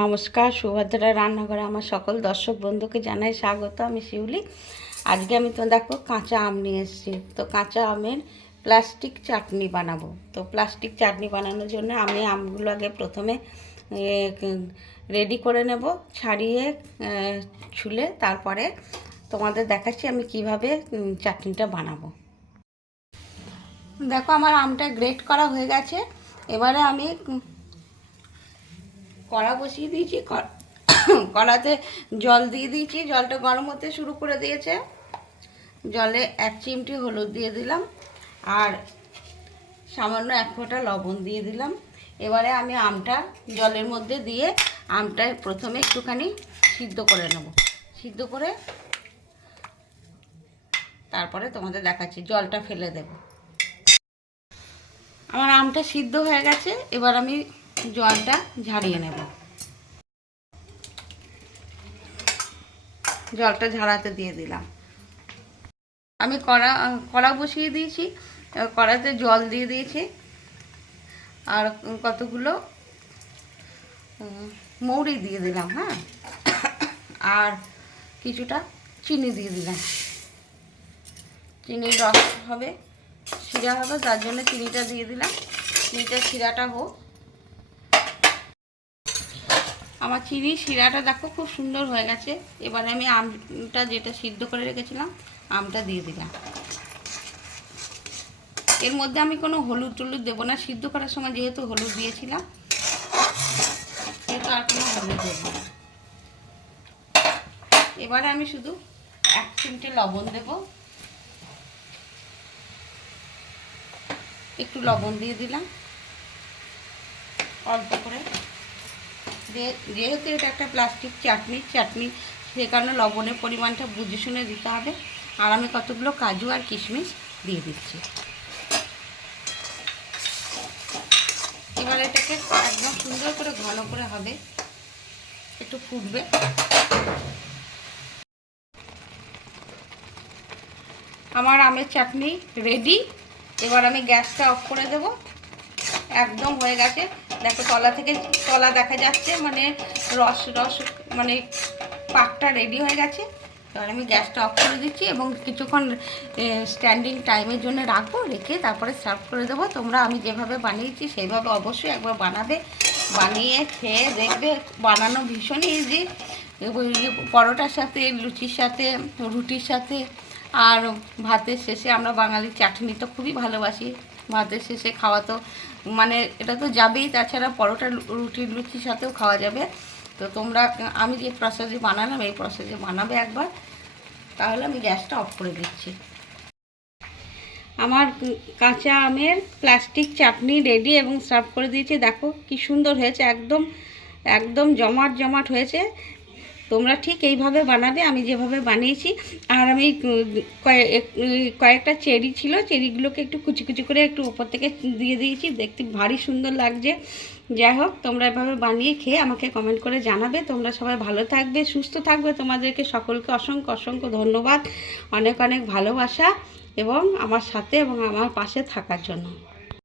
নমস্কার, সুভদ্রা রান্নাঘরে আমার সকল দর্শক বন্ধুকে জানাই স্বাগত। আমি শিউলি। আজকে আমি তো দেখো কাঁচা আম নিয়ে এসেছি। তো কাঁচা আমের প্লাস্টিক চাটনি বানাবো। তো প্লাস্টিক চাটনি বানানোর জন্য আমি আমগুলো আগে প্রথমে রেডি করে নেব, ছাড়িয়ে ছুলে তারপরে তোমাদের দেখাচ্ছি আমি কিভাবে চাটনিটা বানাবো। দেখো আমার আমটা গ্রেট করা হয়ে গেছে। এবারে আমি কড়া বসিয়ে দিয়েছি, কড়াতে জল দিয়ে দিয়েছি, জলটা গরম হতে শুরু করে দিয়েছে। জলে 1 চিমটি হলুদ দিয়ে দিলাম আর সামান্য 1 ফোঁটা লবণ দিয়ে দিলাম। এবারে আমি আমটা জলের মধ্যে দিয়ে আমটা প্রথমে একটুখানি সিদ্ধ করে নেব। সিদ্ধ করে তারপরে তোমাদের দেখাচ্ছি, জলটা ফেলে দেব। আমার আমটা সিদ্ধ হয়ে গেছে, এবার আমি জলটা ঝারিয়ে নেব। জলটা ঝাড়াতে দিয়ে দিলাম। আমি কড়া বসিয়ে দিয়েছি, কড়াতে জল দিয়ে দিয়েছি আর কতগুলো মৌরি দিয়ে দিলাম, হ্যাঁ, আর কিছুটা চিনি দিয়ে দিলাম। চিনির রস হবে, শিরা হবে, তার জন্য চিনিটা দিয়ে দিলাম। চিনিটা শিরাটা হোক। আমার চিনি শিরাটা দেখো খুব সুন্দর হয়ে গেছে। এবারে আমি আমটা যেটা সিদ্ধ করে রেখেছিলাম আমটা দিয়ে দিলাম। এর মধ্যে আমি কোনো হলুদ টলুদ দেবো না, সিদ্ধ করার সময় যেহেতু হলুদ দিয়েছিলাম সেহেতু আর কোনো হলুদ দেবো না। এবারে আমি শুধু 1 চিমটে লবণ দেব। একটু লবণ দিয়ে দিলাম অল্প করে। যেহেতু এটা একটা প্লাস্টিক চাটনি সে কারণে লবণের পরিমাণটা বুঝে শুনে দিতে হবে। আর আমি কতগুলো কাজু আর কিশমিশ দিয়ে দিচ্ছি। এবার এটাকে একদম সুন্দর করে ঘন করে হবে, একটু ফুটবে। আমার আমের চাটনি রেডি। এবার আমি গ্যাসটা অফ করে দেব। একদম হয়ে গেছে, দেখো তলা দেখা যাচ্ছে, মানে রস মানে পাকটা রেডি হয়ে গেছে। এবার আমি গ্যাসটা অফ করে দিচ্ছি এবং কিছুক্ষণ স্ট্যান্ডিং টাইমের জন্য রাখবো, রেখে তারপরে সার্ভ করে দেবো। তোমরা আমি যেভাবে বানিয়েছি সেইভাবে অবশ্যই একবার বানাবে, বানিয়ে খেয়ে দেখবে। বানানো ভীষণই ইজি। পরোটার সাথে, লুচির সাথে, রুটির সাথে, আর ভাতের শেষে আমরা বাঙালি চাটনি তো খুবই ভালোবাসি। ভাতের শেষে খাওয়া তো মানে এটা তো যাবেই, তাছাড়া পরোটা লুচির সাথেও খাওয়া যাবে। তো তোমরা আমি যে প্রসেসে বানালাম এই প্রসেসে বানাবে একবার। তাহলে আমি গ্যাসটা অফ করে দিচ্ছি। আমার কাঁচা আমের প্লাস্টিক চাটনি রেডি এবং সার্ভ করে দিয়েছি। দেখো কি সুন্দর হয়েছে, একদম জমাট হয়েছে। তোমরা ঠিক এইভাবে বানাবে আমি যেভাবে বানিয়েছি। আর আমি কয়েকটা চেরি ছিল, চেরিগুলোকে একটু কুচি করে একটু উপর থেকে দিয়ে দিয়েছি, দেখতে ভারী সুন্দর লাগছে। যাই হোক, তোমরা এভাবে বানিয়ে খেয়ে আমাকে কমেন্ট করে জানাবে। তোমরা সবাই ভালো থাকবে, সুস্থ থাকবে। তোমাদেরকে সকলকে অসংখ্য ধন্যবাদ, অনেক ভালোবাসা এবং আমার সাথে এবং আমার পাশে থাকার জন্য।